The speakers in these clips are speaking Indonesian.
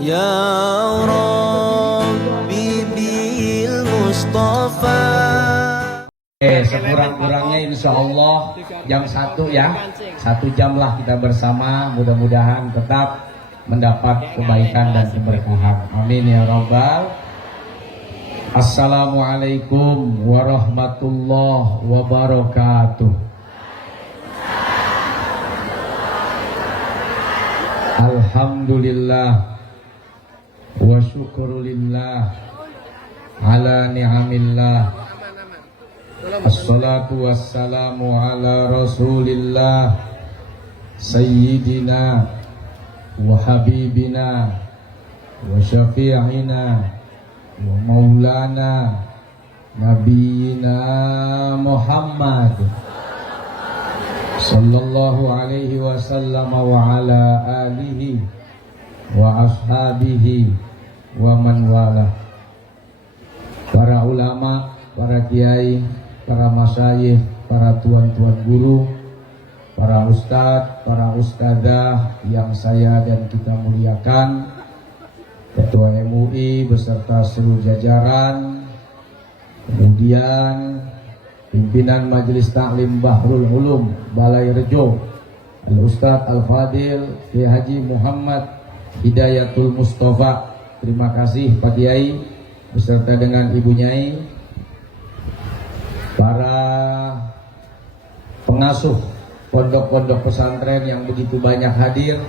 Ya Rabbi bil Mustafa. Sekurang-kurangnya insya Allah jam 1 ya, 1 jam lah kita bersama, mudah-mudahan tetap mendapat kebaikan dan keberkahan, amin ya Rabbal. Assalamualaikum warahmatullahi wabarakatuh. Alhamdulillah wa syukurulillah ala ni'amillah. Assalatu wassalamu ala rasulillah sayyidina wa habibina wa syafi'ina wa maulana nabiyina Muhammad sallallahu alaihi wasallam wa ala alihi wa ashabihi wa man wala. Para ulama, para kiai, para masyayikh, para tuan-tuan guru, para ustadz, para ustadzah yang saya dan kita muliakan, Ketua MUI beserta seluruh jajaran, kemudian pimpinan Majelis Taklim Bahrul Ulum Balai Rejo, Al-Ustadz Al-Fadil Kiai Haji Muhammad Hidayatul Mustafa, terima kasih Pak Kiai beserta dengan Ibu Nyai, para pengasuh pondok-pondok pesantren yang begitu banyak hadir,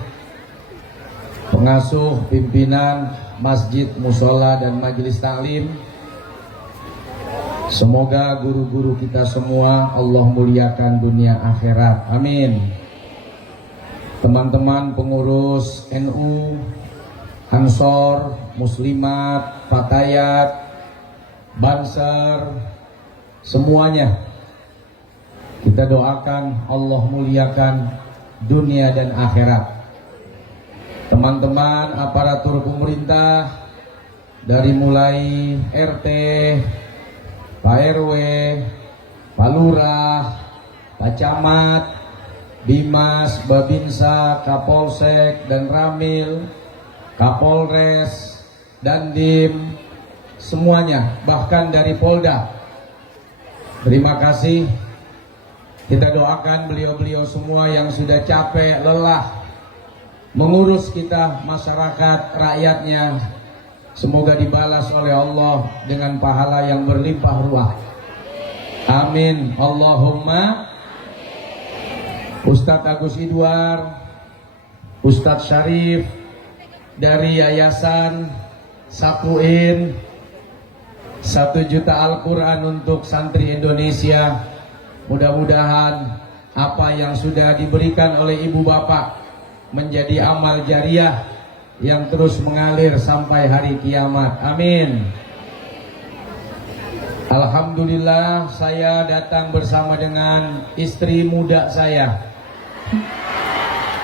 pengasuh, pimpinan masjid, musola dan majelis taklim. Semoga guru-guru kita semua Allah muliakan dunia akhirat, amin. Teman-teman pengurus NU, Ansor, Muslimat, Fatayat, Banser, semuanya kita doakan Allah muliakan dunia dan akhirat. Teman-teman aparatur pemerintah dari mulai RT, Pak RW, Pak Lurah, Pak Camat, Bimas, Babinsa, Kapolsek dan Ramil, Kapolres, Dandim, semuanya, bahkan dari Polda. Terima kasih. Kita doakan beliau-beliau semua yang sudah capek, lelah mengurus kita, masyarakat, rakyatnya. Semoga dibalas oleh Allah dengan pahala yang berlimpah ruah. Amin. Allahumma. Ustadz Agus Idwar, Ustadz Syarif dari Yayasan Sakuin 1 juta Al-Quran untuk santri Indonesia. Mudah-mudahan apa yang sudah diberikan oleh ibu bapak menjadi amal jariah yang terus mengalir sampai hari kiamat. Amin. Alhamdulillah, saya datang bersama dengan istri muda saya.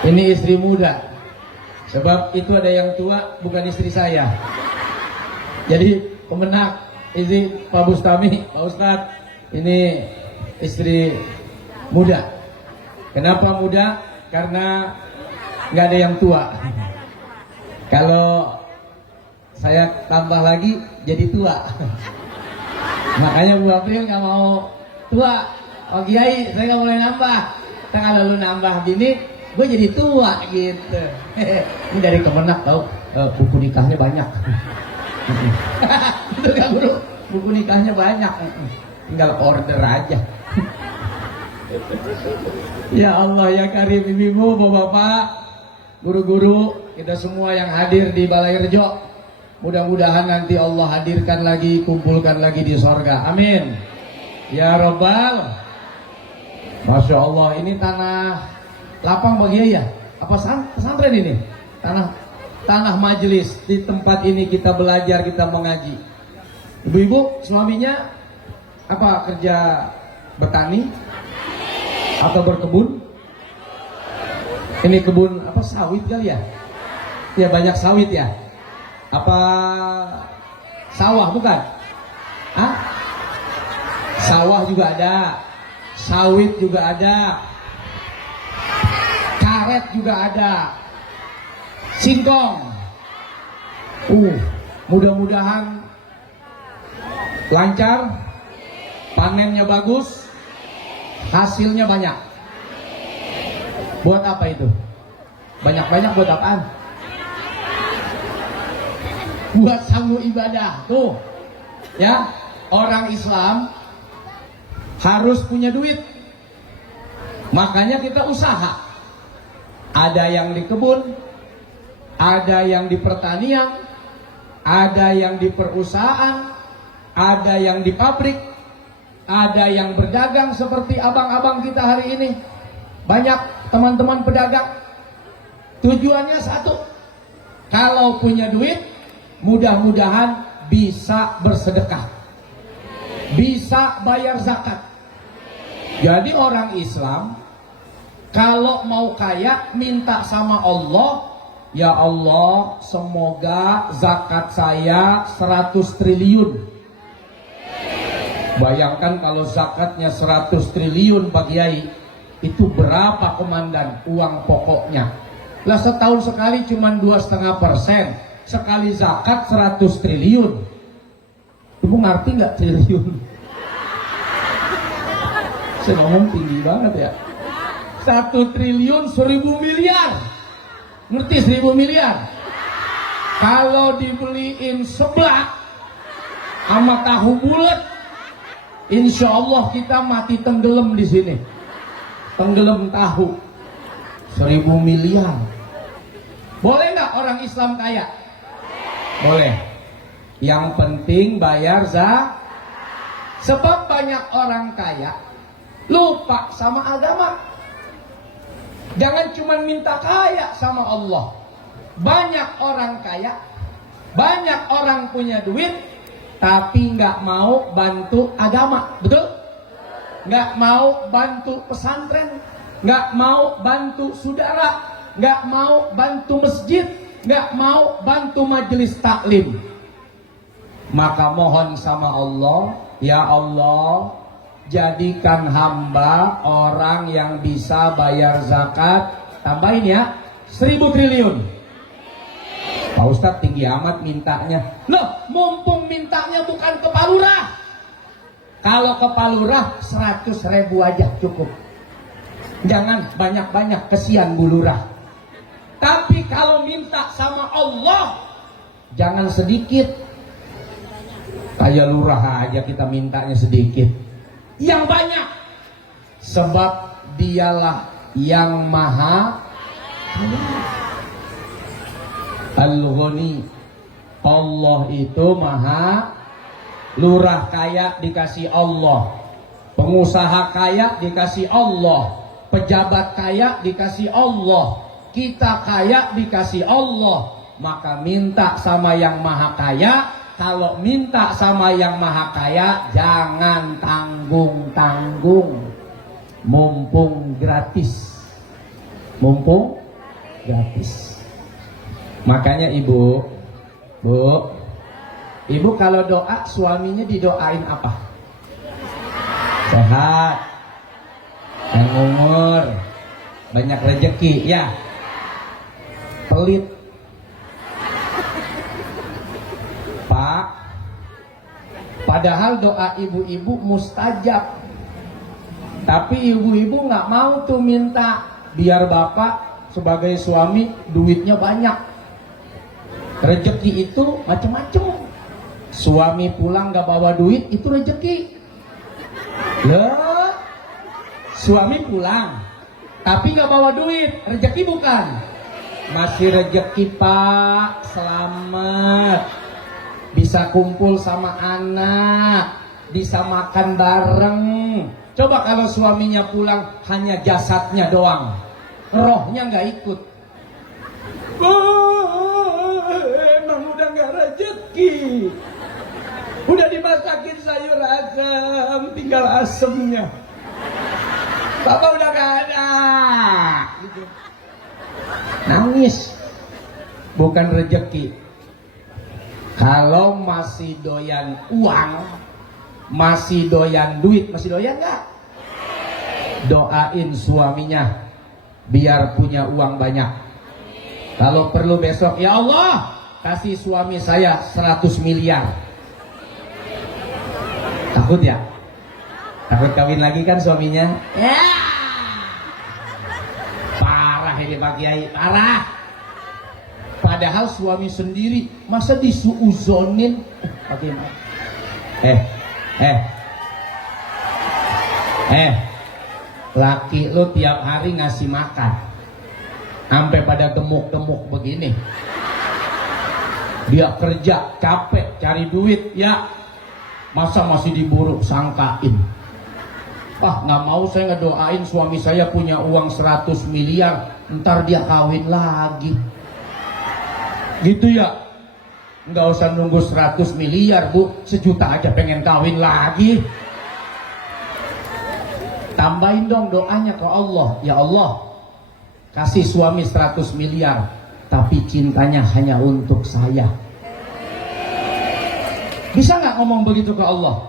Ini istri muda, sebab itu ada yang tua, bukan istri saya. Jadi pemenak istri Pak Bustami, Pak Ustadz, ini istri muda. Kenapa muda? Karena nggak ada yang tua. Kalau saya tambah lagi jadi tua. Makanya Bu April nggak mau tua. Oh Kiai, saya nggak boleh nambah. Kalau lu nambah gini, gue jadi tua gitu. Ini dari Kemenak tau, buku nikahnya banyak. Itu kan Bro, buku nikahnya banyak. Tinggal order aja. Ya Allah ya Karim, ibu-ibu, bapak-bapak, guru-guru, kita semua yang hadir di Balai Rejo, mudah-mudahan nanti Allah hadirkan lagi, kumpulkan lagi di sorga, amin. Ya Rabbal. Masya Allah, ini tanah lapang bagi ya? Apa pesantren ini? Tanah majelis. Di tempat ini kita belajar, kita mengaji. Ibu-ibu, suaminya apa, kerja bertani atau berkebun? Ini kebun apa, sawit kali ya? Ya banyak sawit ya. Apa sawah bukan? Hah? Sawah juga ada, sawit juga ada, karet juga ada, singkong, Mudah-mudahan lancar, panennya bagus, hasilnya banyak. Buat apa itu? Banyak-banyak buat apaan? Buat sanggup ibadah. Tuh, ya, orang Islam harus punya duit. Makanya kita usaha. Ada yang di kebun, ada yang di pertanian, ada yang di perusahaan, ada yang di pabrik, ada yang berdagang seperti abang-abang kita hari ini. Banyak teman-teman pedagang. Tujuannya satu. Kalau punya duit, mudah-mudahan bisa bersedekah, bisa bayar zakat. Jadi orang Islam kalau mau kaya minta sama Allah, ya Allah, semoga zakat saya 100 triliun. Bayangkan kalau zakatnya 100 triliun Pak Kiai, itu berapa komandan uang pokoknya? Lah setahun sekali cuma 2,5%. Sekali zakat 100 triliun. Ibu ngerti nggak triliun? Saya ngomong tinggi banget ya. 1 triliun 1000 miliar. Ngerti 1000 miliar? Kalau dibeliin seblak sama tahu bulat, insya Allah kita mati tenggelam di sini. Tenggelam tahu. 1000 miliar. Boleh nggak orang Islam kaya? Boleh. Yang penting bayar zakat. Sebab banyak orang kaya lupa sama agama. Jangan cuma minta kaya sama Allah. Banyak orang kaya, banyak orang punya duit, tapi nggak mau bantu agama, betul? Nggak mau bantu pesantren, nggak mau bantu saudara, nggak mau bantu masjid, nggak mau bantu majelis taklim. Maka mohon sama Allah, ya Allah, jadikan hamba orang yang bisa bayar zakat. Tambahin ya, 1000 triliun. Pak Ustadz tinggi amat mintanya. Loh, mumpung mintanya bukan ke Pak Lurah. Kalau ke Pak Lurah 100.000 aja cukup. Jangan banyak-banyak, kesian Bu Lurah. Tapi kalau minta sama Allah, jangan sedikit. Kayak lurah aja kita mintanya sedikit. Yang banyak. Sebab dialah yang maha Al-Ghani. Allah itu maha. Lurah kaya dikasih Allah, pengusaha kaya dikasih Allah, pejabat kaya dikasih Allah, kita kaya dikasih Allah. Maka minta sama yang maha kaya. Kalau minta sama yang maha kaya, jangan tanggung-tanggung. Mumpung gratis. Mumpung gratis. Makanya ibu, ibu kalau doa suaminya didoain apa? Sehat, yang umur, banyak rezeki, ya. Pelit, Pak. Padahal doa ibu-ibu mustajab. Tapi ibu-ibu nggak mau tuh minta biar bapak sebagai suami duitnya banyak. Rezeki itu macam-macam. Suami pulang gak bawa duit, itu rezeki. Loh, suami pulang tapi gak bawa duit, rezeki bukan? Masih rezeki Pak, selamat. Bisa kumpul sama anak, bisa makan bareng. Coba kalau suaminya pulang hanya jasadnya doang, rohnya gak ikut. Emang udah gak rezeki. Udah dimasakin sayur asam, tinggal asemnya. Bapak udah gak ada. Gitu. Nangis. Bukan rezeki. Kalau masih doyan uang, masih doyan duit, masih doyan gak? Doain suaminya biar punya uang banyak. Kalau perlu besok, ya Allah, kasih suami saya 100 miliar. Takut ya? Takut kawin lagi kan suaminya? Ya. Parah ini Pak Kiai, parah. Padahal suami sendiri masa disuuzonin? Bagaimana? Laki lu tiap hari ngasih makan, sampai pada gemuk-gemuk begini. Dia kerja capek cari duit, ya masa masih diburuk sangkain. Wah, nggak mau saya ngedoain suami saya punya uang 100 miliar, ntar dia kawin lagi. Gitu ya? Nggak usah nunggu 100 miliar bu, 1 juta aja pengen kawin lagi. Tambahin dong doanya ke Allah. Ya Allah, kasih suami 100 miliar, tapi cintanya hanya untuk saya. Bisa nggak ngomong begitu ke Allah?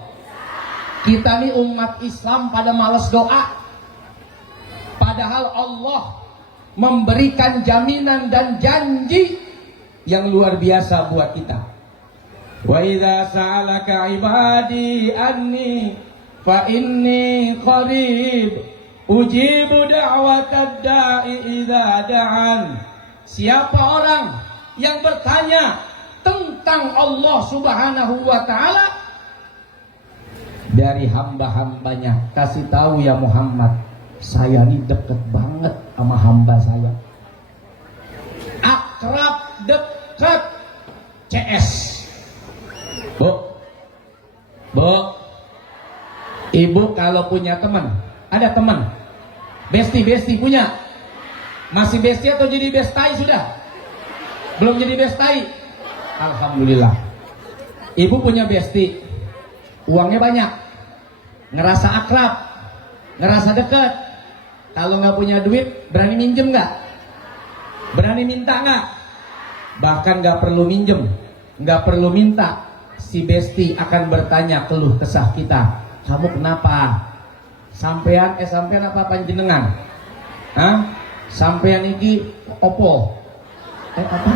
Kita nih umat Islam pada malas doa. Padahal Allah memberikan jaminan dan janji yang luar biasa buat kita. Wa idza sa'alaka ibadi anni fa inni qarib ujibu da'watad da'i idza da'an. Siapa orang yang bertanya tentang Allah Subhanahu wa taala dari hamba-hambanya, kasih tahu ya Muhammad, saya ini deket banget sama hamba saya. Akrab, dekat, CS. Bu, ibu kalau punya teman, ada teman, besti punya, masih besti atau jadi bestai sudah? Belum jadi bestai? Alhamdulillah. Ibu punya besti, uangnya banyak, ngerasa akrab, ngerasa dekat. Kalau nggak punya duit, berani minjem nggak? Berani minta nggak? Bahkan nggak perlu minjem, nggak perlu minta, si besti akan bertanya keluh kesah kita. Kamu kenapa? Sampean apa panjenengan? Hah? Sampean iki opo? Apa?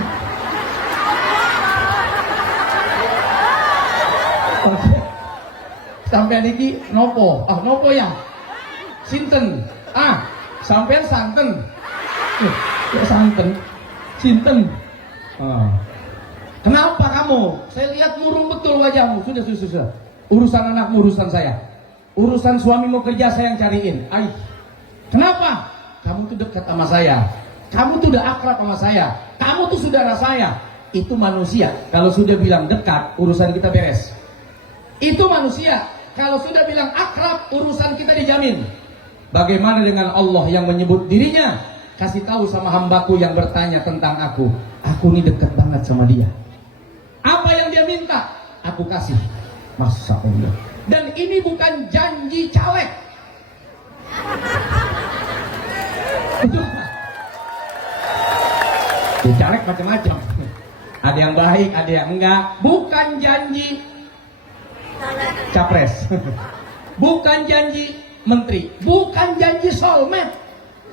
Sampean iki nopo? Nopo ya? Sinten? Sampean santen. Ya santen. Sinten? Kenapa kamu? Saya lihat murung betul wajahmu. Sudah. Urusan anakmu, urusan saya. Urusan suamimu kerja saya yang cariin. Kenapa? Kamu tuh dekat sama saya. Kamu tuh udah akrab sama saya. Kamu tuh saudara saya. Itu manusia. Kalau sudah bilang dekat, urusan kita beres. Itu manusia. Kalau sudah bilang akrab, urusan kita dijamin. Bagaimana dengan Allah yang menyebut dirinya? Kasih tahu sama hambaku yang bertanya tentang aku. Aku ini dekat banget sama dia. Apa yang dia minta, aku kasih. Masya Allah. Dan ini bukan janji caleg. Betul. Ya, caleg macam-macam. Ada yang baik, ada yang enggak. Bukan janji capres. Bukan janji menteri. Bukan janji soulmate.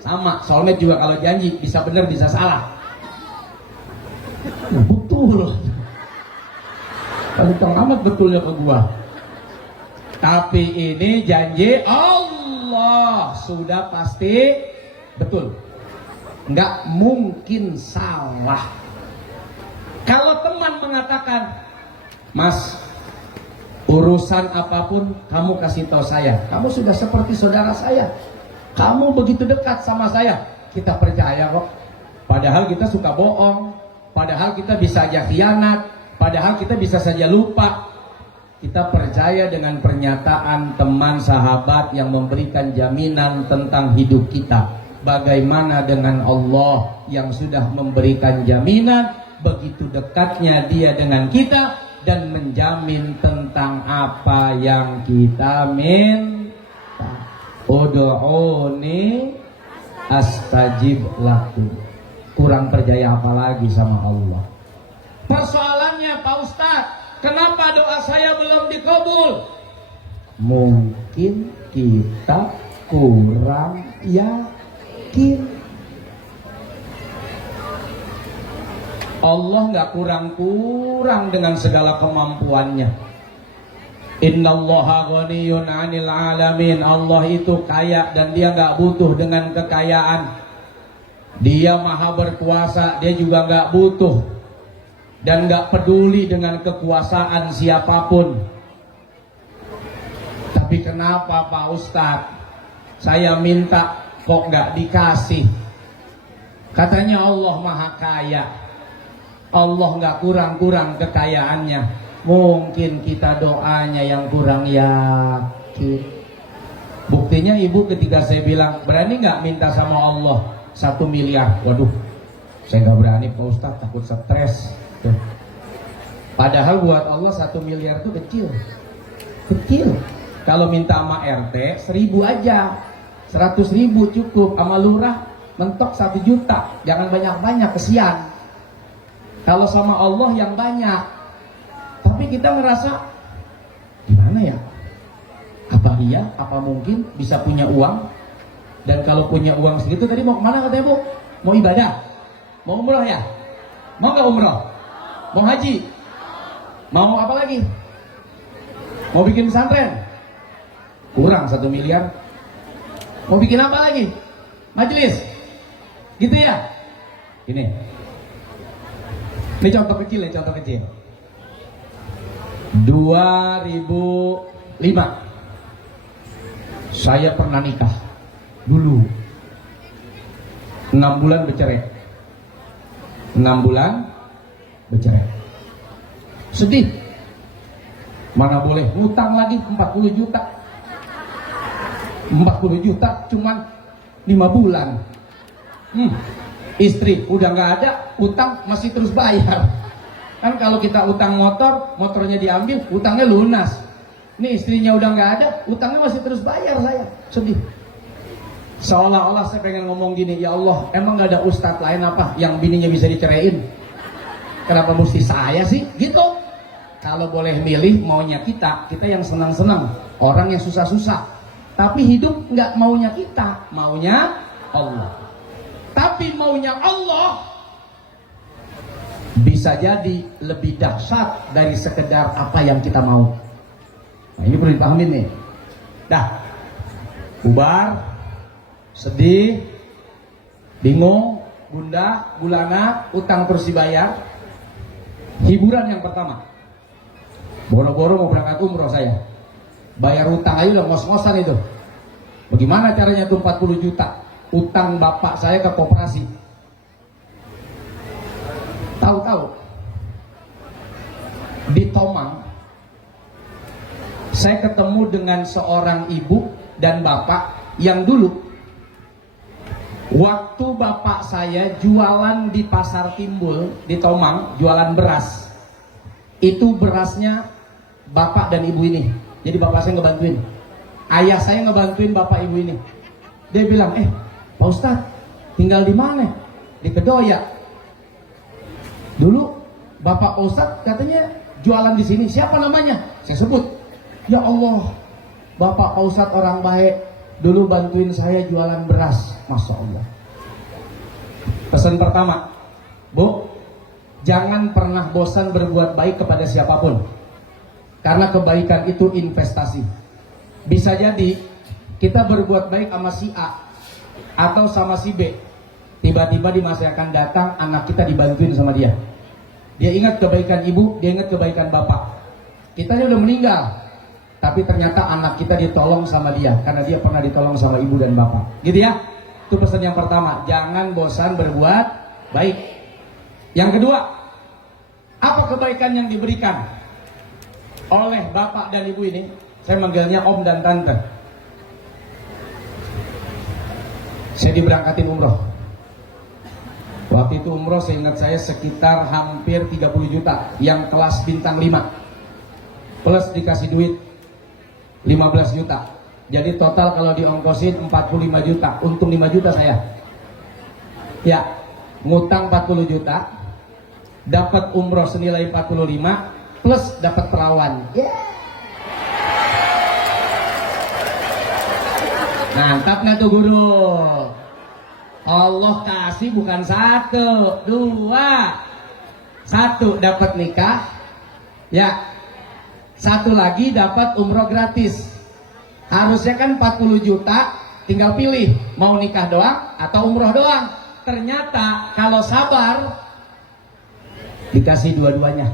Sama, soulmate juga kalau janji bisa benar bisa salah. Betul. Kencang amat betulnya ke gua. Tapi ini janji Allah sudah pasti betul. Nggak mungkin salah. Kalau teman mengatakan, Mas, urusan apapun kamu kasih tahu saya. Kamu sudah seperti saudara saya. Kamu begitu dekat sama saya. Kita percaya kok. Padahal kita suka bohong. Padahal kita bisa aja khianat. Padahal kita bisa saja lupa. Kita percaya dengan pernyataan teman sahabat yang memberikan jaminan tentang hidup kita. Bagaimana dengan Allah yang sudah memberikan jaminan, begitu dekatnya dia dengan kita dan menjamin tentang apa yang kita minta. Ud'uni astajib lakum. Kurang percaya apa lagi sama Allah? Persoalannya Pak Ustadz, kenapa doa saya belum dikabul? Mungkin kita kurang yakin. Allah nggak kurang-kurang dengan segala kemampuannya. Innallaha ghaniyun 'anil 'alamin. Allah itu kaya dan dia nggak butuh dengan kekayaan. Dia maha berkuasa, dia juga nggak butuh dan nggak peduli dengan kekuasaan siapapun. Tapi kenapa Pak Ustadz saya minta kok nggak dikasih? Katanya Allah maha kaya, Allah nggak kurang-kurang kekayaannya. Mungkin kita doanya yang kurang yakin. Buktinya ibu ketika saya bilang berani nggak minta sama Allah 1 miliar, waduh saya nggak berani Pak Ustadz, takut stres. Tuh. Padahal buat Allah 1 miliar itu kecil. Kalau minta sama RT 1000 aja, 100.000 cukup. Sama lurah mentok 1 juta, jangan banyak-banyak, kesian. Kalau sama Allah yang banyak. Tapi kita ngerasa gimana ya? Apa iya? Apa mungkin bisa punya uang? Dan kalau punya uang segitu, tadi mau kemana katanya Bu? Mau ibadah? Mau umroh ya? Mau nggak umroh? Mau haji? Mau apa lagi? Mau bikin pesantren? Kurang 1 miliar. Mau bikin apa lagi? Majelis? Gitu ya? Ini contoh kecil ya, contoh kecil. 2005 saya pernah nikah dulu, 6 bulan bercerai. 6 bulan bercerai. Sedih. Mana boleh ngutang lagi 40 juta. 40 juta cuman 5 bulan. Istri udah nggak ada, utang masih terus bayar. Kan kalau kita utang motornya diambil, utangnya lunas. Ini istrinya udah nggak ada, utangnya masih terus bayar. Saya sedih. Seolah-olah saya pengen ngomong gini, ya Allah, emang nggak ada ustadz lain apa yang bininya bisa diceraiin? Kenapa mesti saya sih? Gitu. Kalau boleh milih, maunya kita yang senang-senang, orang yang susah-susah. Tapi hidup nggak maunya kita, maunya Allah. Tapi maunya Allah bisa jadi lebih dahsyat dari sekedar apa yang kita mau. Nah, ini perlu dipahamin nih. Dah, bubar, sedih, bingung, bunda, gulana, utang terus dibayar. Hiburan yang pertama, boro-boro mau berangkat umroh saya, bayar utang aja udah ngos-ngosan itu. Bagaimana caranya tuh 40 juta? Utang bapak saya ke koperasi. Tahu-tahu di Tomang saya ketemu dengan seorang ibu dan bapak yang dulu waktu bapak saya jualan di Pasar Timbul di Tomang, jualan beras. Itu berasnya bapak dan ibu ini. Jadi bapak saya ngebantuin, ayah saya ngebantuin bapak ibu ini. Dia bilang, Pak Ustadz tinggal di mana? Di Kedoya. Dulu bapak Ustadz katanya jualan di sini. Siapa namanya? Saya sebut. Ya Allah, bapak Ustadz orang baik. Dulu bantuin saya jualan beras. Masya Allah. Pesan pertama, Bu, jangan pernah bosan berbuat baik kepada siapapun. Karena kebaikan itu investasi. Bisa jadi kita berbuat baik sama si A atau sama si B, tiba-tiba di masa yang akan datang anak kita dibantuin sama dia. Dia ingat kebaikan ibu, dia ingat kebaikan bapak. Kitanya udah meninggal, tapi ternyata anak kita ditolong sama dia karena dia pernah ditolong sama ibu dan bapak. Gitu ya. Itu pesan yang pertama, jangan bosan berbuat baik. Yang kedua, apa kebaikan yang diberikan oleh bapak dan ibu ini? Saya manggilnya om dan tante. Saya diberangkatin umroh. Waktu itu umroh seingat saya sekitar hampir 30 juta. Yang kelas bintang 5 plus dikasih duit 15 juta. Jadi total kalau diongkosin 45 juta. Untung 5 juta saya. Ya, ngutang 40 juta, dapat umroh senilai 45 plus dapat perawan. Mantap nggak tuh guru? Allah kasih bukan 1, 2, Satu dapat nikah, ya. Satu lagi dapat umroh gratis. Harusnya kan 40 juta, tinggal pilih mau nikah doang atau umroh doang. Ternyata kalau sabar dikasih dua-duanya.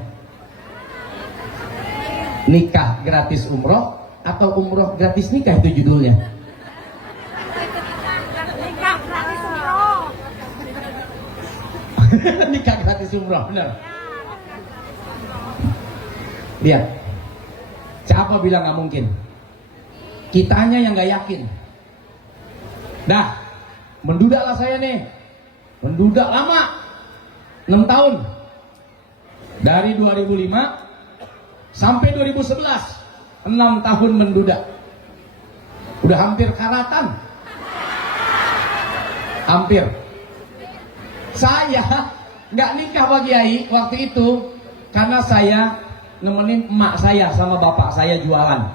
Nikah gratis umroh atau umroh gratis nikah, itu judulnya. Nikah gratis umroh. Nikah gratis umroh, bener. Lihat, siapa bilang nggak mungkin? Kitanya yang nggak yakin. Dah, menduda lah saya nih, menduda lama, 6 tahun, dari 2005 sampai 2011, 6 tahun menduda. Udah hampir karatan. Hampir. Saya nggak nikah Pak Kiai waktu itu karena saya nemenin emak saya sama bapak saya jualan.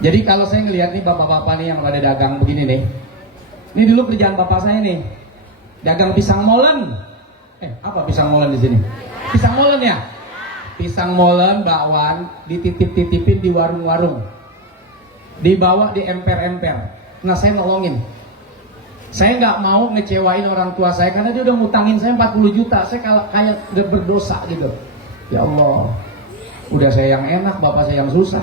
Jadi kalau saya ngelihat nih bapak-bapak nih yang pada dagang begini nih, ini dulu kerjaan bapak saya nih, dagang pisang molen. Apa pisang molen di sini? Pisang molen ya? Pisang molen, bakwan, dititip-titipin di warung-warung, dibawa di emper-emper. Nah saya nolongin. Saya nggak mau ngecewain orang tua saya karena dia udah ngutangin saya 40 juta. Saya kayak udah berdosa gitu. Ya Allah, udah saya yang enak, bapak saya yang susah.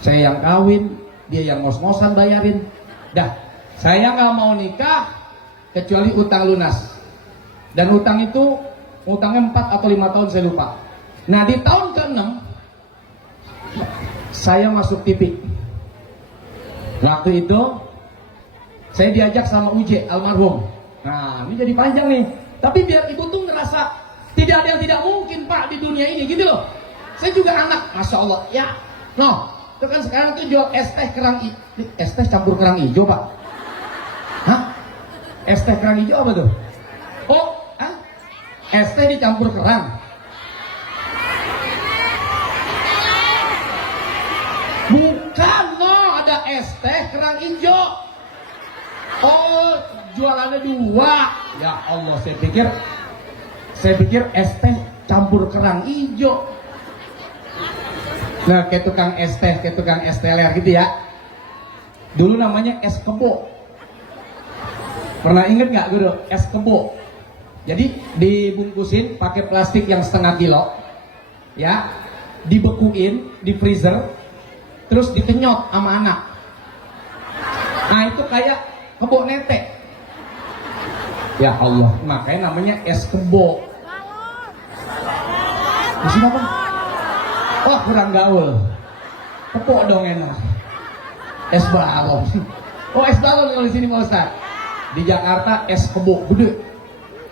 Saya yang kawin, dia yang ngos-ngosan bayarin. Dah, saya nggak mau nikah kecuali utang lunas. Dan utang itu, utangnya 4 atau 5 tahun saya lupa. Nah di tahun ke-6 saya masuk TV. Waktu itu saya diajak sama Uje almarhum. Nah ini jadi panjang nih. Tapi biar ibu tuh ngerasa tidak ada yang tidak mungkin Pak di dunia ini gitu loh. Saya juga anak, Masya Allah. Ya, no, itu kan sekarang tuh jual es teh kerang es teh campur kerang hijau Pak. Hah? Es teh kerang hijau apa tuh? Oh, es teh dicampur kerang. Bukan, no, ada es teh kerang hijau. Oh, jualannya 2. Ya Allah, saya pikir es teh campur kerang hijau. Nah, kayak tukang es teh, kayak tukang es teler gitu ya. Dulu namanya es kebo. Pernah inget nggak guru? Es kebo. Jadi dibungkusin pakai plastik yang setengah kilo, ya, dibekuin di freezer, terus dikenyot sama anak. Nah itu kayak kebo nete. Ya Allah, makanya namanya es kebo. Masih apa? Wah kurang gaul. Kebo dong enak. Es balon. Oh es balon kalau di sini Pak Ustaz. Di Jakarta es kebo gede.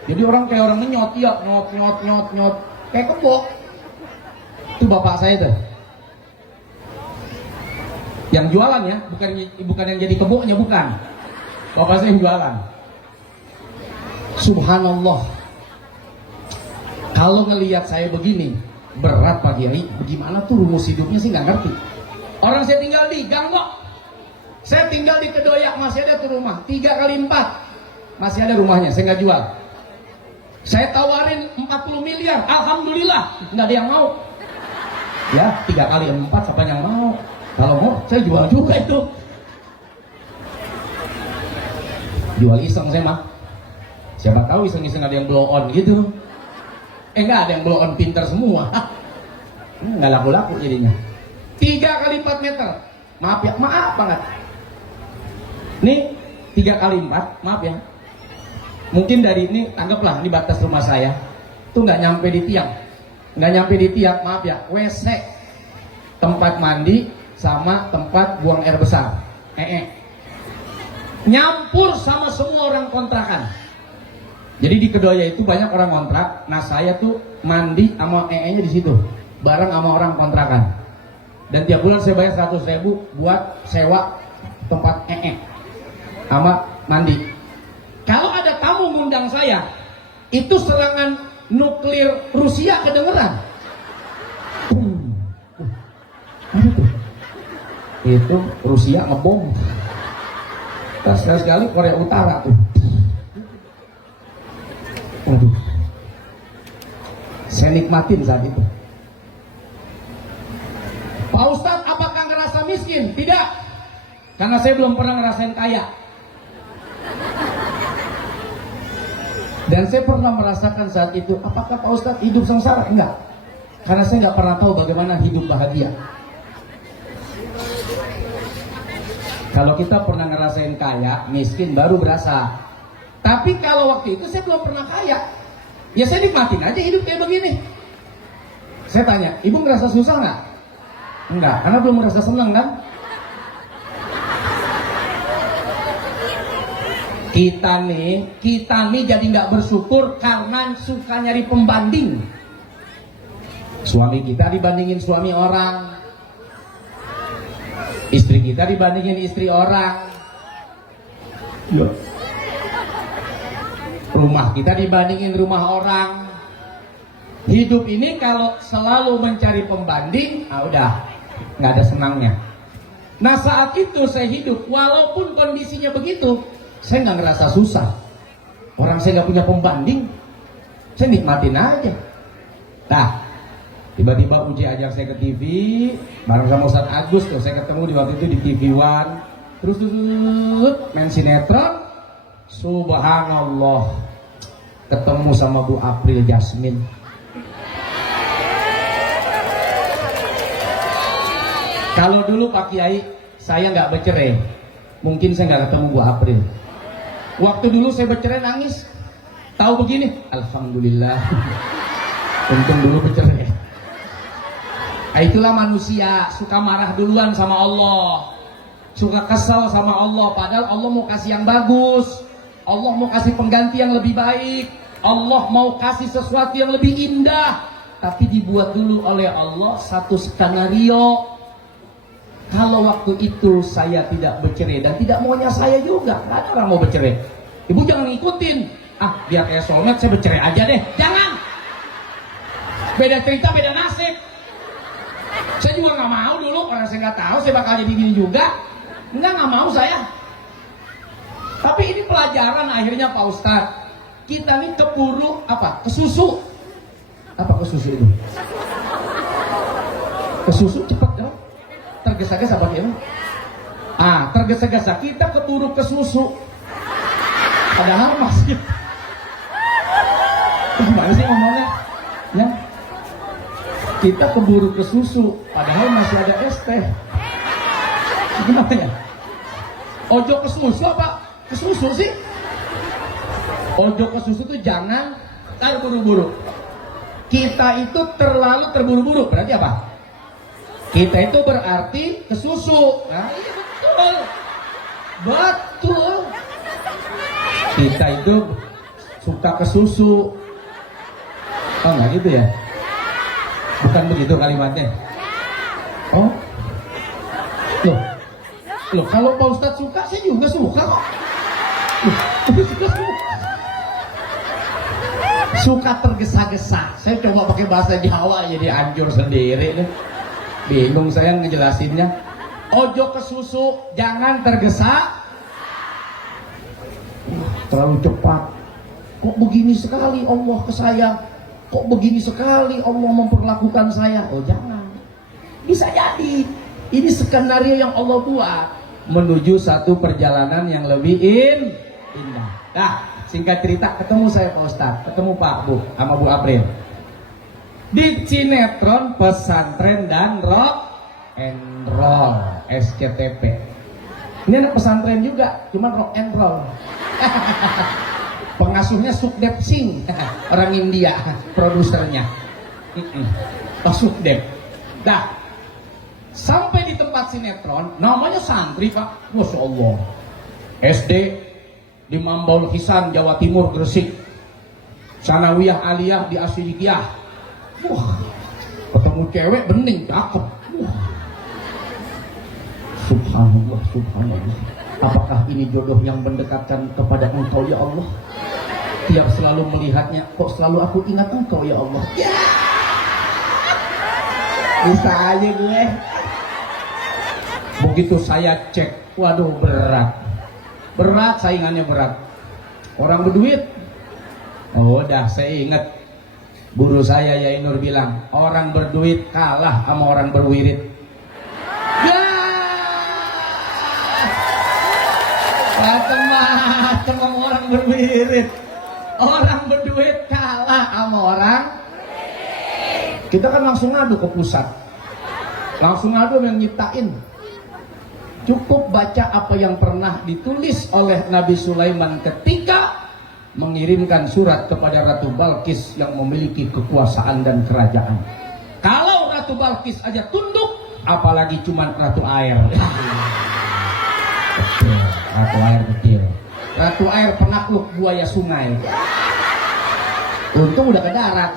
Jadi orang kayak orang ngenyot, ya, nyot, kayak kebo. Itu bapak saya tuh. Yang jualan ya, bukan yang jadi kebonya, bukan. Bapak saya yang jualan. Subhanallah. Kalau ngelihat saya begini, berat Pak Kiai. Bagaimana tuh rumus hidupnya sih nggak ngerti. Orang saya tinggal di gang kok. Saya tinggal di Kedoyak, masih ada tuh rumah 3x4. Masih ada rumahnya, saya nggak jual. Saya tawarin 40 miliar, alhamdulillah nggak ada yang mau. Ya 3x4 siapa yang mau? Kalau mau saya jual juga itu. Jual iseng saya mah. Siapa tahu iseng-iseng ada yang blow on gitu. Nggak ada yang blow on pinter semua. Nggak laku-laku jadinya. 3x4 meter. Maaf ya, maaf banget. Nih 3x4, maaf ya. Mungkin dari ini, anggaplah ini batas rumah saya. Tuh nggak nyampe di tiang. Nggak nyampe di tiang, maaf ya. WC, tempat mandi, sama tempat buang air besar. Nyampur sama semua orang kontrakan. Jadi di Kedoya itu banyak orang kontrak. Nah saya tuh mandi sama nya di situ, bareng sama orang kontrakan. Dan tiap bulan saya bayar 100.000 buat sewa tempat sama mandi. Kalau ada tamu ngundang saya, itu serangan nuklir Rusia kedengeran. Itu Rusia ngebom. Terus sekali Korea Utara tuh. Waduh. Saya nikmatin saat itu. Pak Ustadz, apakah ngerasa miskin? Tidak, karena saya belum pernah ngerasain kaya. Dan saya pernah merasakan saat itu, apakah Pak Ustadz hidup sengsara? Enggak, karena saya nggak pernah tahu bagaimana hidup bahagia. Kalau kita pernah ngerasain kaya, miskin baru berasa. Tapi kalau waktu itu saya belum pernah kaya, ya saya nikmatin aja hidup kayak begini. Saya tanya, ibu ngerasa susah nggak? Enggak, karena belum merasa senang kan? Kita nih jadi nggak bersyukur karena suka nyari pembanding. Suami kita dibandingin suami orang, istri kita dibandingin istri orang, rumah kita dibandingin rumah orang. Hidup ini kalau selalu mencari pembanding, udah nggak ada senangnya. Nah saat itu saya hidup, walaupun kondisinya begitu, saya nggak ngerasa susah. Orang saya nggak punya pembanding, saya nikmatin aja. Nah, tiba-tiba Uji ajak saya ke TV, bareng sama Ustadz Agus tuh, saya ketemu di waktu itu di TV One. Terus main sinetron, subhanallah, ketemu sama Bu April Jasmine. Kalau dulu Pak Kiai, saya nggak bercerai, mungkin saya nggak ketemu Bu April. Waktu dulu saya bercerai nangis, tahu begini, alhamdulillah, untung dulu bercerai. Nah, itulah manusia, suka marah duluan sama Allah, suka kesal sama Allah, padahal Allah mau kasih yang bagus, Allah mau kasih pengganti yang lebih baik, Allah mau kasih sesuatu yang lebih indah, tapi dibuat dulu oleh Allah satu skenario. Kalau waktu itu saya tidak bercerai, dan tidak maunya saya juga, nggak ada orang mau bercerai. Ibu jangan ngikutin, biar kayak soulmate saya bercerai aja deh, jangan. Beda cerita, beda nasib. Saya juga nggak mau dulu, karena saya nggak tahu saya bakal jadi gini juga. Nggak mau saya. Tapi ini pelajaran akhirnya Pak Ustadz. Kita nih keburu apa? Kesusu. Apa kesusu itu? Kesusu cepat dong. Tergesa-gesa apa ya? Tergesa-gesa kita keburu kesusu. Padahal masih. Gimana sih ngomongnya? Ya. Kita keburu ke susu, padahal masih ada es teh. Gimana ya? Ojo ke susu apa? Ke susu sih? Ojo ke susu tuh jangan terburu-buru. Kita itu terlalu terburu-buru, berarti apa? Kita itu berarti ke susu. Nah, iya betul. Betul. Kita itu suka ke susu. Oh, enggak gitu ya? Bukan begitu kalimatnya. Oh, loh, kalau Pak Ustadz suka, saya juga suka kok. Suka tergesa-gesa. Saya coba pakai bahasa Jawa jadi hancur sendiri nih. Bingung saya ngejelasinnya. Ojo ke susu, jangan tergesa. Terlalu cepat. Kok begini sekali Allah ke saya? Kok begini sekali Allah memperlakukan saya? Oh jangan. Bisa jadi ini skenario yang Allah buat menuju satu perjalanan yang lebih indah. Nah, singkat cerita, ketemu saya Pak Ustadz, ketemu Pak Bu sama Bu April di sinetron Pesantren dan Rock and Roll SCTP. Ini anak pesantren juga, cuman rock and roll. Pengasuhnya Sukdev Singh, orang India, produsernya. Pak Sukdev. Dah, sampai di tempat sinetron, namanya santri Pak, Masya Allah. SD di Mambaul Hisan, Jawa Timur, Gresik. Sanawiyah Aliyah di Asyidikiyah. Ketemu cewek bening, cakep. Subhanallah, subhanallah. Apakah ini jodoh yang mendekatkan kepada Engkau ya Allah? Tiap selalu melihatnya, kok selalu aku ingat Engkau ya Allah. Ya, bisa aja gue. Begitu saya cek, waduh berat saingannya berat. Orang berduit. Oh, dah saya ingat Guru saya Yai Nur bilang, orang berduit kalah sama orang berwirid. Ya, macam-macam sama orang berwirid. Orang berduit kalah sama orang. Kita kan langsung ngadu ke pusat, langsung ngadu yang nyiptain. Cukup baca apa yang pernah ditulis oleh Nabi Sulaiman ketika mengirimkan surat kepada Ratu Balkis yang memiliki kekuasaan dan kerajaan. Kalau Ratu Balkis aja tunduk, apalagi cuma Ratu Air. Betul, Ratu Air kecil. Ratu Air penakluk buaya sungai. Untung udah ke darat,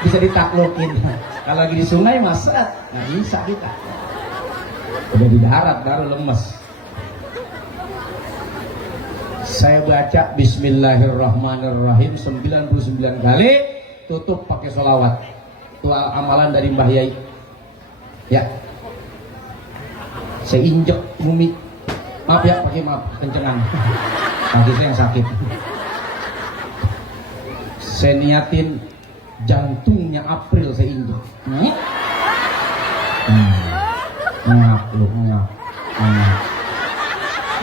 bisa ditaklukin. Kalau lagi di sungai masret, nggak bisa kita. Udah di darat baru lemes. Saya baca Bismillahirrahmanirrahim 99 kali, tutup pakai sholawat. Itu amalan dari Mbah Yai. Ya, saya injek bumi. Maaf ya, pakai maaf kencengan. Kaki saya yang sakit. Saya niatin jantungnya April saya injek. Ngap lu, ngap.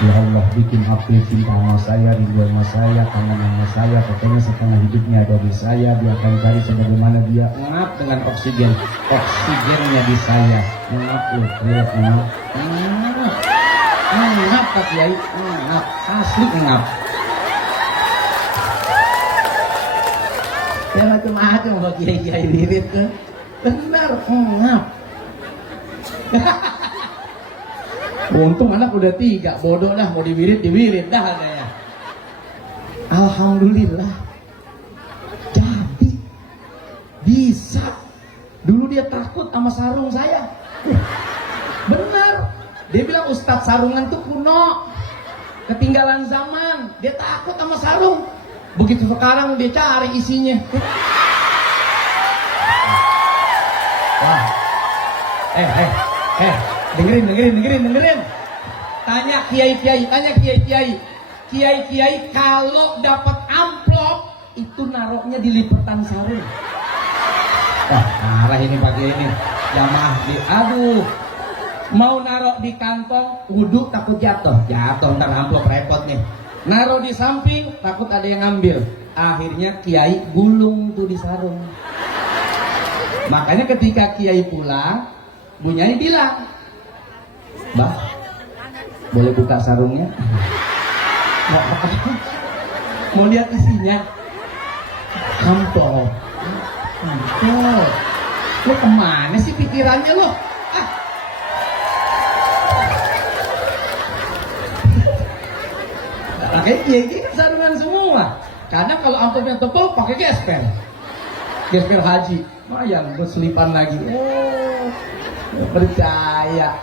Ya Allah, bikin April cinta sama saya, rindu sama saya, kangen sama saya, pokoknya setengah hidupnya ada di saya. Dia akan cari sebagaimana dia. Ngap dengan oksigen, oksigennya di saya. Ngap lu, lihat ngap. Ngap Pak Kiai, ngap, asli ngap. Ya macam-macam Pak Kiai wirid kan, benar ngap. Untung anak udah 3, bodoh dah, mau diwirid dah katanya. Alhamdulillah, jadi bisa. Dulu dia takut sama sarung saya. Bener, dia bilang Ustadz sarungan tuh kuno, ketinggalan zaman. Dia takut sama sarung. Begitu sekarang dia cari isinya. Wah, dengerin. Tanya kiai kalau dapat amplop itu naroknya di lipetan sarung. Wah, marah ini pagi ini. Jamaah aduh. Mau narok di kantong, wudhu takut jatuh ntar amplop repot nih. Naruh di samping takut ada yang ngambil. Akhirnya kiai gulung tuh di sarung. Makanya ketika kiai pulang, Bu Nyai bilang, Mbah, boleh buka sarungnya? Mau lihat isinya? Amplop. Lo kemana sih pikirannya lo? Pakai kiai kan sarungan semua. Kadang kalau amplopnya tebal pakai gesper haji. Lumayan buat selipan lagi. Percaya.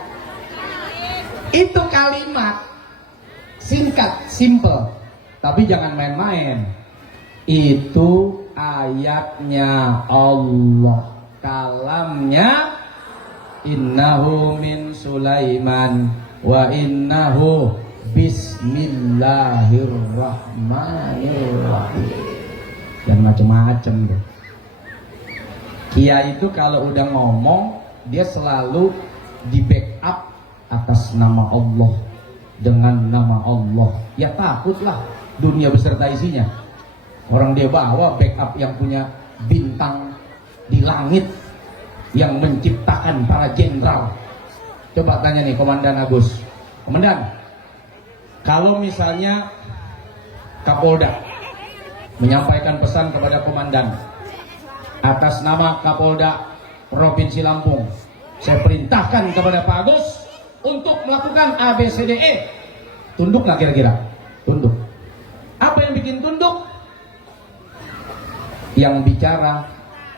Itu kalimat singkat, simple, tapi jangan main-main. Itu ayatnya Allah, kalamnya. Innahu min Sulaiman wa innahu Bismillahirrahmanirrahim. Dan macam-macam deh. Kiai itu kalau udah ngomong, dia selalu di backup atas nama Allah, dengan nama Allah. Ya takutlah dunia beserta isinya. Orang dia bawa backup yang punya bintang di langit, yang menciptakan para jenderal. Coba tanya nih Komandan Agus, Komandan, kalau misalnya Kapolda menyampaikan pesan kepada Komandan atas nama Kapolda Provinsi Lampung, saya perintahkan kepada Pak Agus untuk melakukan ABCDE. Tunduk nggak kira-kira? Tunduk. Apa yang bikin tunduk? Yang bicara,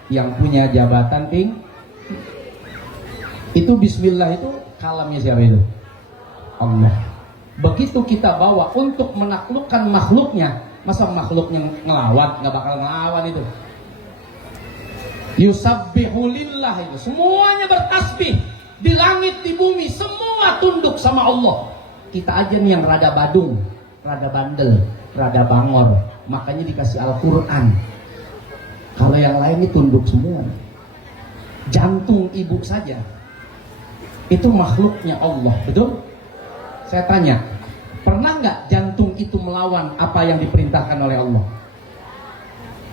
yang punya jabatan itu Bismillah itu kalamnya siapa itu? Allah. Begitu kita bawa untuk menaklukkan makhluknya, masa makhluknya ngelawat? Nggak bakal ngelawan itu. Yusabbihulillah itu semuanya bertasbih, di langit di bumi semua tunduk sama Allah. Kita aja nih yang rada badung, rada bandel, rada bangor, makanya dikasih Al-Quran. Kalau yang lain ini tunduk semua. Jantung ibu saja itu makhluknya Allah, betul? Saya tanya, pernah nggak jantung itu melawan apa yang diperintahkan oleh Allah?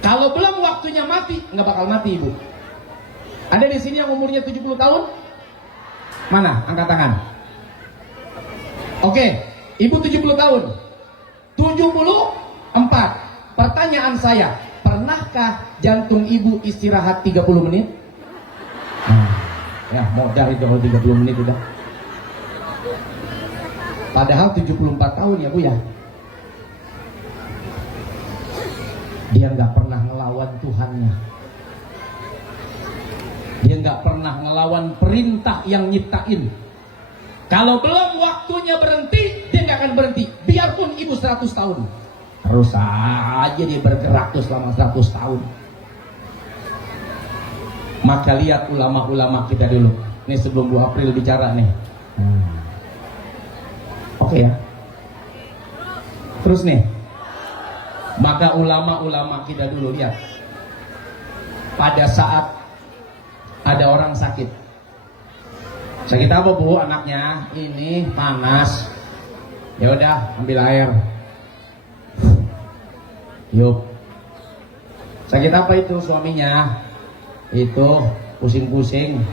Kalau belum waktunya mati, nggak bakal mati ibu. Ada di sini yang umurnya 70 tahun? Mana? Angkat tangan. Oke, ibu 70 tahun. 74. Pertanyaan saya, pernahkah jantung ibu istirahat 30 menit? Ya, modal itu kalau 30 menit udah. Padahal 74 tahun ya bu ya. Dia nggak pernah ngelawan Tuhannya. Dia nggak pernah ngelawan perintah yang nyiptain. Kalau belum waktunya berhenti, dia nggak akan berhenti. Biarpun ibu 100 tahun, terus aja dia bergerak tuh selama 100 tahun. Maka lihat ulama-ulama kita dulu. Ini sebelum 2 April bicara nih. Oke ya. Terus nih. Maka ulama-ulama kita dulu lihat. Pada saat ada orang sakit. Sakit apa bu anaknya? Ini panas. Ya udah ambil air. Yuk. Sakit apa itu suaminya? Itu pusing-pusing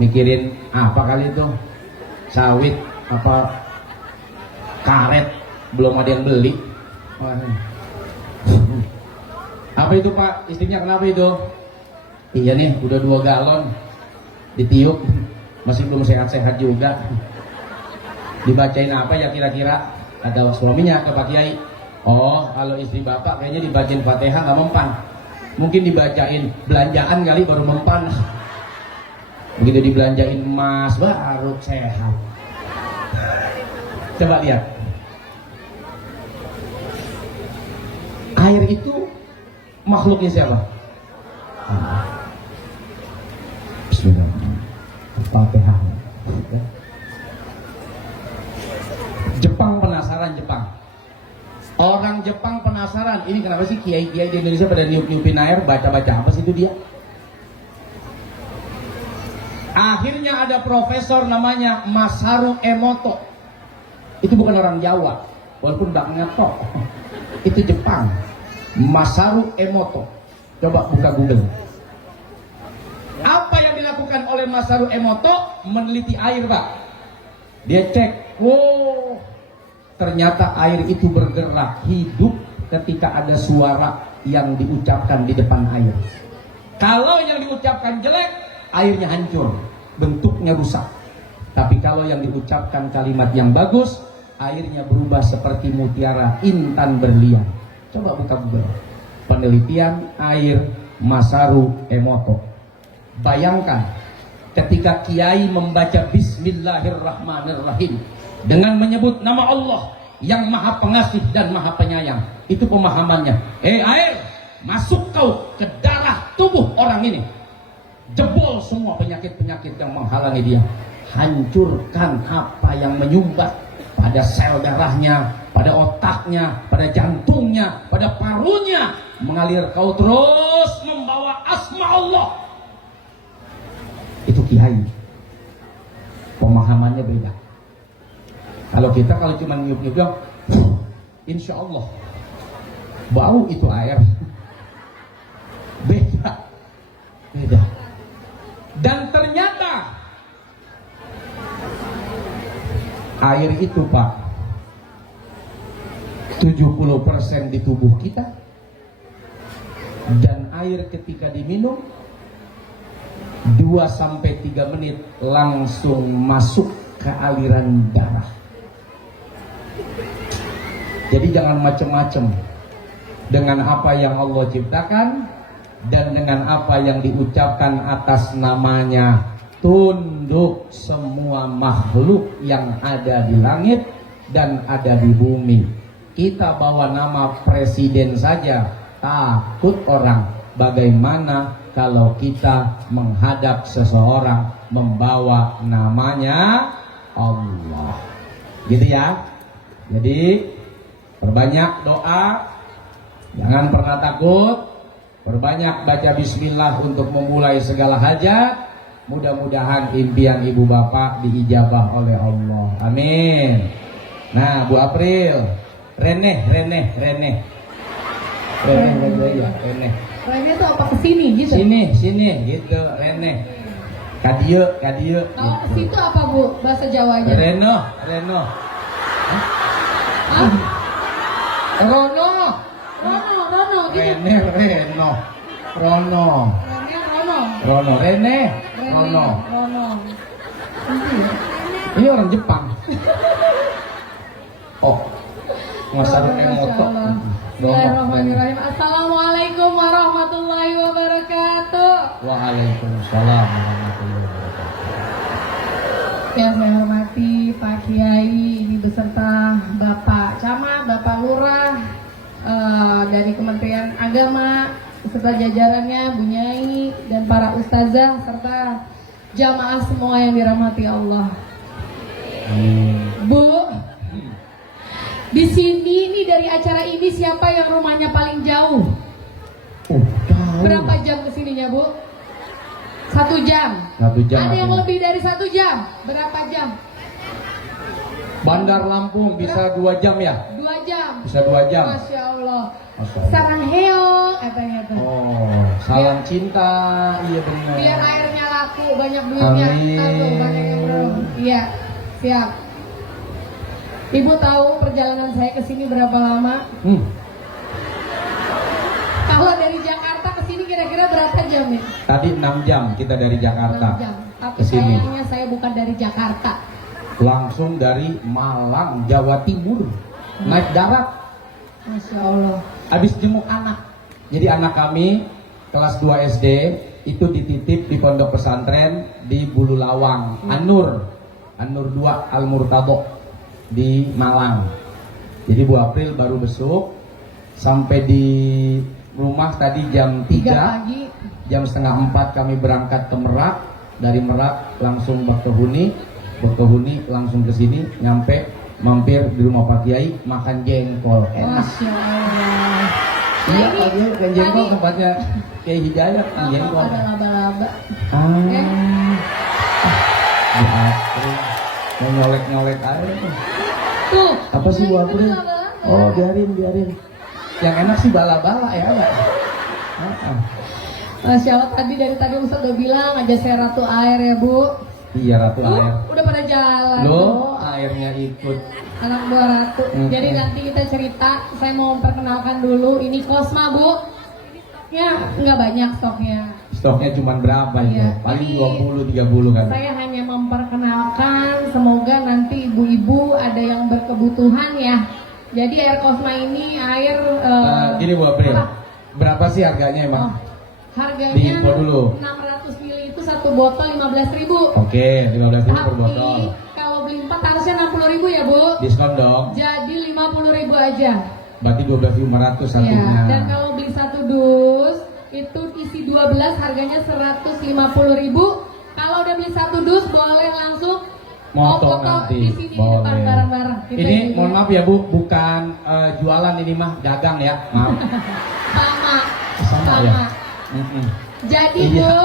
mikirin apa kali itu, sawit apa karet, belum ada yang beli. Apa itu pak, istrinya kenapa itu? Iya nih udah 2 galon ditiup, masih belum sehat-sehat juga. Dibacain apa ya kira-kira? Kata suaminya ke Pak Kiai, oh kalau istri bapak kayaknya dibacain Fatihah nggak mempan, mungkin dibacain belanjaan kali baru mempan. Begitu dibelanjain emas baru sehat. Coba lihat. Air itu makhluknya siapa? Bismillahirrahmanirrahim. Jepang penasaran Jepang. Orang Jepang penasaran, ini kenapa sih kiai-kiai di Indonesia pada niup-niupin air, baca-baca apa sih itu dia? Akhirnya ada profesor namanya Masaru Emoto. Itu bukan orang Jawa, walaupun baknya tok. Itu Jepang. Masaru Emoto. Coba buka Google. Apa yang dilakukan oleh Masaru Emoto? Meneliti air, Pak. Dia cek, wow, ternyata air itu bergerak, hidup ketika ada suara yang diucapkan di depan air. Kalau yang diucapkan jelek, airnya hancur, bentuknya rusak. Tapi kalau yang diucapkan kalimat yang bagus, airnya berubah seperti mutiara intan berlian. Coba buka Google. Penelitian air Masaru Emoto. Bayangkan ketika kiai membaca Bismillahirrahmanirrahim dengan menyebut nama Allah yang maha pengasih dan maha penyayang. Itu pemahamannya. Air, masuk kau ke darah tubuh orang ini. Jebol semua penyakit-penyakit yang menghalangi dia. Hancurkan apa yang menyumbat pada sel darahnya, pada otaknya, pada jantungnya, pada parunya. Mengalir kau terus membawa asma Allah. Itu kiai. Pemahamannya beda. Kalau kita cuma niup-niup bilang, insya Allah bau itu air. Beda. Dan ternyata air itu Pak 70% di tubuh kita. Dan air ketika diminum 2-3 menit langsung masuk ke aliran darah. Jadi jangan macam-macam dengan apa yang Allah ciptakan dan dengan apa yang diucapkan atas namanya. Tunduk semua makhluk yang ada di langit dan ada di bumi. Kita bawa nama presiden saja takut orang. Bagaimana kalau kita menghadap seseorang membawa namanya Allah? Gitu ya. Jadi perbanyak doa, jangan pernah takut, Perbanyak baca bismillah untuk memulai segala hajat. Mudah-mudahan impian ibu bapak diijabah oleh Allah. Amin. Nah, Bu April, Reneh. Rene tuh apa kesini gitu? Sini gitu, Reneh. Kadieu. Kalau ke situ apa Bu bahasa Jawanya? Reno. Hah? Rono. Rono gitu. Rene, Reno. Rono. Rene, Rono. Nanti ya? Ini orang Jepang. Oh, Masaru Emoto. Bismillahirrahmanirrahim. Assalamualaikum warahmatullahi wabarakatuh. Waalaikumsalam warahmatullahi wabarakatuh. Yang saya hormati Pak Kiai ini beserta Bapak Camat, Bapak Lurah, dari Kementerian Agama beserta jajarannya, Bu Nyai dan para ustazah serta jamaah semua yang dirahmati Allah. Bu, di sini nih dari acara ini siapa yang rumahnya paling jauh? Berapa jam kesininya Bu? 1 jam. 1 jam. Ada yang lebih dari 1 jam? Berapa jam? Bandar Lampung bisa 2 jam ya? 2 jam. Bisa 2 jam. Masya Allah. Masya Allah. Sarang heo katanya tuh. Oh, salam cinta. Iya benar. Biar airnya laku, banyak duitnya. Amin. Tahu, banyak yang belum. Iya, siap. Ibu tahu perjalanan saya ke sini berapa lama? Kalau dari Jakarta ke sini kira-kira berapa jam nih? Tadi 6 jam kita dari 6 Jakarta jam. Tapi ke sini. sayangnya saya bukan dari Jakarta. Langsung dari Malang, Jawa Timur. Naik darat. Masya Allah. Habis jenguk anak. Jadi anak kami kelas 2 SD itu dititip di pondok pesantren di Bululawang, An-Nur 2 Al-Murtado di Malang. Jadi Bu April baru besok sampai di rumah tadi jam 3 pagi. Jam setengah 4 kami berangkat ke Merak. Dari Merak langsung Bakahuni langsung ke sini, nyampe mampir di rumah Pak Kiai makan jengkol. Enak. Masya Allah. Iya, Pak Kiai makan jengkol tempatnya Kiai Hidayat makan jengkol. Ada laba-laba. Bu April mau nyolek air. Tuh. Apa sih Bu April? Laba-laba. Oh, biarin. Yang enak sih bala-bala ya. Masya Allah, dari tadi Ustaz udah bilang aja saya ratu air ya Bu. Iya, ratu air. Udah pada jalan Loh, airnya ikut. anak buah ratu. Jadi nanti kita cerita. Saya mau memperkenalkan dulu. Ini Kosma Bu. Ya nggak banyak stoknya. Stoknya cuma berapa itu? Iya. Paling Ini 20-30 kan. Saya hanya memperkenalkan. Semoga nanti ibu-ibu ada yang berkebutuhan ya. Jadi air Kosma ini air. Gini Bu April, apa? berapa sih harganya emang? Harganya Diinfo dulu. 600 ml itu satu botol 15.000. Oke, 15.000 per Tapi botol. kalau beli 4 harusnya 60.000 ya Bu. Diskon dong. Jadi 50.000 aja. Berarti 12.500 satunya. Ya, dan kalau beli 1 dus itu isi 12 harganya 150.000. Kalau udah beli 1 dus boleh langsung Moto foto nanti. di sini di depan Boleh. bareng-bareng. Kita Ini juga. mohon maaf ya Bu, bukan jualan ini mah, dagang ya. Maaf. sama. Sama ya. Jadi Iya. Bu,